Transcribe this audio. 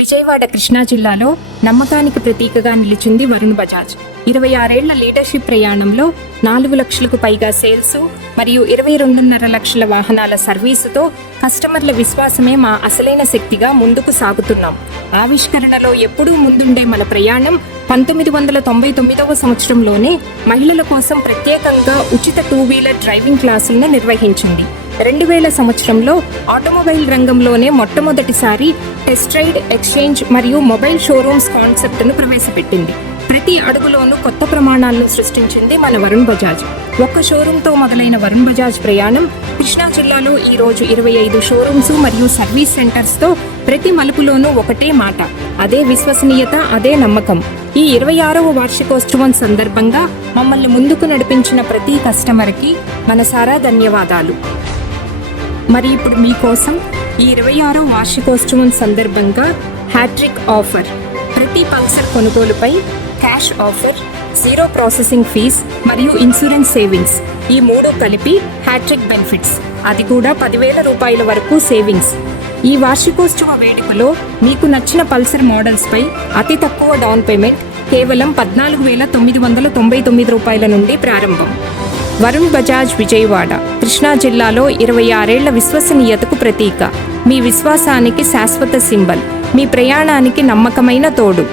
విజయవాడ కృష్ణా జిల్లాలో నమ్మకానికి ప్రతీకగా నిలిచింది వరుణ్ బజాజ్. 26 ఏళ్ల లీడర్షిప్ ప్రయాణంలో 4 లక్షలకు పైగా సేల్స్ మరియు 22.5 లక్షల వాహనాల సర్వీసుతో కస్టమర్ల విశ్వాసమే మా అసలైన శక్తిగా ముందుకు సాగుతున్నాం. ఆవిష్కరణలో ఎప్పుడూ ముందుండే మన ప్రయాణం 1999వ సంవత్సరంలోనే మహిళల కోసం ప్రత్యేకంగా ఉచిత 2-వీలర్ డ్రైవింగ్ క్లాసులను నిర్వహించింది. 2000 సంవత్సరంలో ఆటోమొబైల్ రంగంలోనే మొట్టమొదటిసారి టెస్ట్ రైడ్, ఎక్స్చేంజ్ మరియు మొబైల్ షోరూమ్స్ కాన్సెప్ట్ను ప్రవేశపెట్టింది. ప్రతి అడుగులోనూ కొత్త ప్రమాణాలను సృష్టించింది మన వరుణ్ బజాజ్. ఒక్క షోరూంతో మొదలైన వరుణ్ బజాజ్ ప్రయాణం కృష్ణా జిల్లాలో ఈరోజు 25 షోరూమ్స్ మరియు సర్వీస్ సెంటర్స్తో ప్రతి మలుపులోనూ ఒకటే మాట, అదే విశ్వసనీయత, అదే నమ్మకం. ఈ 26వ వార్షికోత్సవం సందర్భంగా మమ్మల్ని ముందుకు నడిపించిన ప్రతి కస్టమర్కి మనసారా ధన్యవాదాలు. మరి ఇప్పుడు మీకోసం ఈ 26వ వార్షికోత్సవం సందర్భంగా హ్యాట్రిక్ ఆఫర్. ప్రతి పల్సర్ కొనుగోలుపై క్యాష్ ఆఫర్, 0 ప్రాసెసింగ్ ఫీజ్ మరియు ఇన్సూరెన్స్ సేవింగ్స్, ఈ 3 కలిపి హ్యాట్రిక్ బెనిఫిట్స్, అది కూడా 10,000 రూపాయల వరకు సేవింగ్స్. ఈ వార్షికోత్సవ వేడుకలో మీకు నచ్చిన పల్సర్ మోడల్స్పై అతి తక్కువ డౌన్ పేమెంట్ కేవలం 14,999 రూపాయల నుండి ప్రారంభం. వరుణ్ బజాజ్ విజయవాడ, కృష్ణా జిల్లాలో 26 ఏళ్ల విశ్వసనీయతకు ప్రతీక. మీ విశ్వాసానికి శాశ్వత సింబల్, మీ ప్రయాణానికి నమ్మకమైన తోడు.